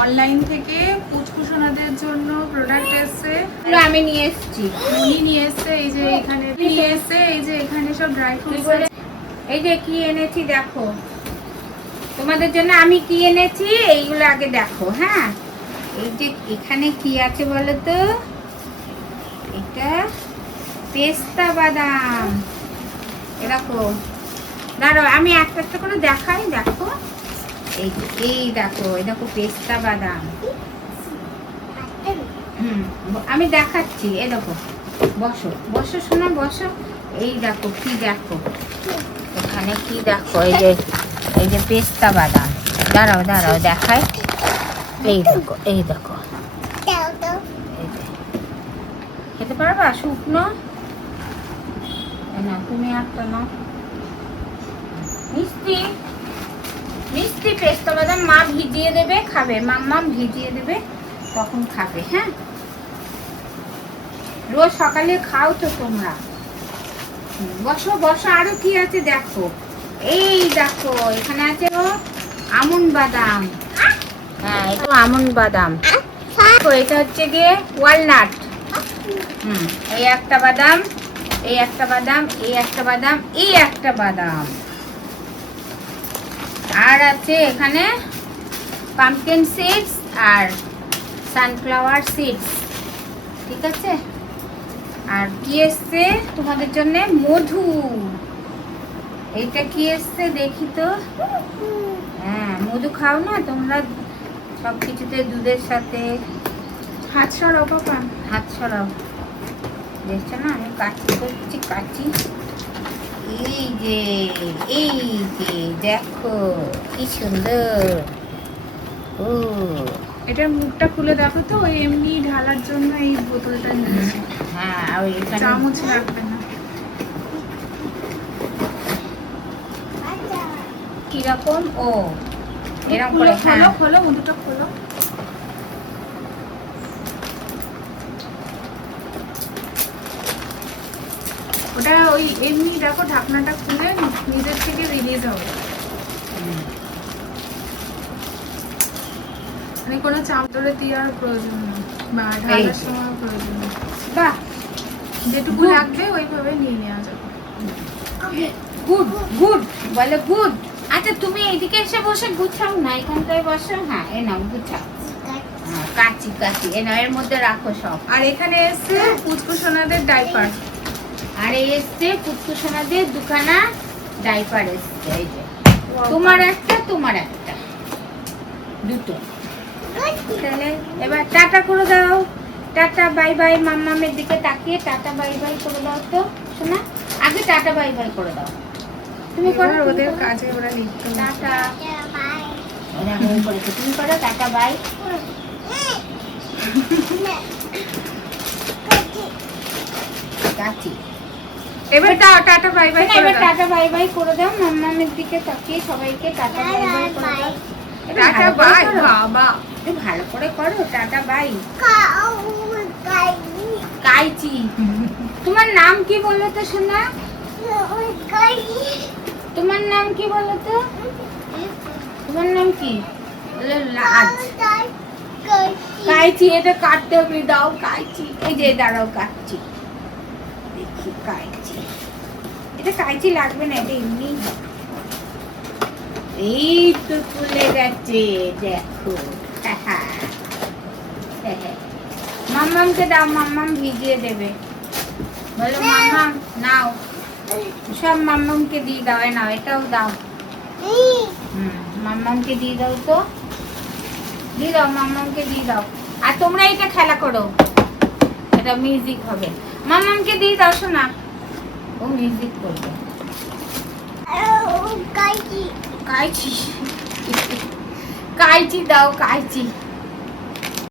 Online থেকে পুচকুসোনাদের জন্য product এসেছে। আমি নিয়ে এসেছি। উনি নিয়ে এসেছে এই যে এখানে নিয়ে এসেছে এই যে এখানে সব ড্রাই ফ্রুটস। এই যে কি এনেছি দেখো, তোমাদের জন্য আমি কি এনেছি এইগুলো আগে দেখো। হ্যাঁ, এই যে এখানে কি আছে বলো তো, এটা পেস্তা বাদাম। এরকম দাঁড়াও আমি একটা একটা করে দেখাই। দেখো এই দেখো, এই দেখো পেস্তা বাদাম। আমি দেখাচ্ছি। এই দেখো, বসো বসো শোনা বসো। এই দেখো কি দেখো, এখানে কি দেখো, এই যে পেস্তা বাদাম। দাঁড়াও দাঁড়াও দেখাই। এই দেখো এই দেখো, এই যে খেতে পারবা শুকনো না? তুমি একটা নাও। মিষ্টি মিষ্টি পেস্তা বাদাম মা ভিজিয়ে দেবে, খাবে। মাম্মাম ভিজিয়ে দেবে, তখন খাবে। হ্যাঁ, রোজ সকালে খাও তো তোমরা। বসো বসো, আরো কি আছে দেখো। এই দেখো এখানে আছে আমন্ড বাদাম। হ্যাঁ, এটা আমন্ড বাদাম। এটা হচ্ছে গিয়ে ওয়ালনাট। এই একটা বাদাম, এই একটা বাদাম, এই একটা বাদাম, এই একটা বাদাম। আর আছে এখানে পাম্পকিন সিডস আর সানফ্লাওয়ার সিডস। ঠিক আছে। আর কি এসছে তোমাদের জন্য? মধু। এইটা কি এসছে দেখি তো। হ্যাঁ, মধু খাও না তোমরা সব কিছুতে, দুধের সাথে। হাত সরাও পাপা, হাত সরাও। দেখছো না আমি কাচি করছি, কাচি। এই যে দেখো কি সুন্দর। ও, এটার মুখটা খুলে দেখো তো। ওই এমনি ঢালার জন্য এই বোতলটা নিয়েছি। হ্যাঁ, আর এখানে চামচ রাখবে না। কিরকম ও এরকম করে। হ্যাঁ, খোলো খোলো, মধুটা খোলো। ওটা ওই এমনি দেখো, ঢাকনাটা খুলে নিজের থেকে রিলিজ হবে। মানে কোনো চামচে দেওয়ার প্রয়োজন নেই বা ঢালার সময় প্রয়োজন নেই। বাহ, যেটুকু লাগবে ওইভাবে নিয়ে নেওয়া যাবে। গুড গুড বলে গুড। আচ্ছা তুমি এইদিকে এসে বসে গুছাও না, এখানটায় বসো। হ্যাঁ, এ নাও গুছাও। হ্যাঁ, কাচি কাচি এ নাও, এর মধ্যে রাখো সব। আর এখানে এসছে পুচকুসোনাদের ডাইপার। আর এই এসছে পুচকুসোনাদের দুখানা ডাইপার এসছে। এই যে তোমার একটা, তোমার একটা, দুটো। তাহলে এবার টাটা করে দাও। Tata bye bye. মাম্মামের দিকে তাকিয়ে টাটা বাই বাই করে দাও তো শোনা। আগে টাটা বাই বাই করে দাও। তুমি করো, ওদের কাজে ওরা লিখতে টাটা ওরা বই করেছে, তুমি করো টাটা বাই। কাচি। এবার টাটা বাই বাই করে এবার দাও। টাটা বাই বাই করে দাও। মাম্মামের দিকে তাকিয়ে সবাইকে টাটা বাই বাই করে দাও। টাটা বাই বাবা। ভালো করে করো টাটা বাই। কাইচি। তোমার নাম কি বলো তো শোনা? তোমার নাম কি বলো তো? তোমার নাম কি? লাজ। কাইচি। এটা কাটতে হবে, দাও কাইচি। এই যে দাঁড়াও কাটছি, দেখি কাইচি। এটা কাইচি লাগবে না, এটা এমনি। এই তো খুলে গেছে দেখো। মাম্মামকে দাও, মাম্মাম ভিজিয়ে দেবে। বলো মাম্মাম নাও, সব মাম্মামকে দিয়ে দাও। নাও এটাও দাও। মাম্মামকে দিয়ে দাও তো, দিয়ে দাও, মাম্মামকে দিয়ে দাও। আর তোমরা এটা খেলা করো, এটা মিউজিক হবে। মাম্মামকে দিয়ে দাও শোনা, ও মিউজিক করবে। কাইচি কাইচি দাও, কাইচি।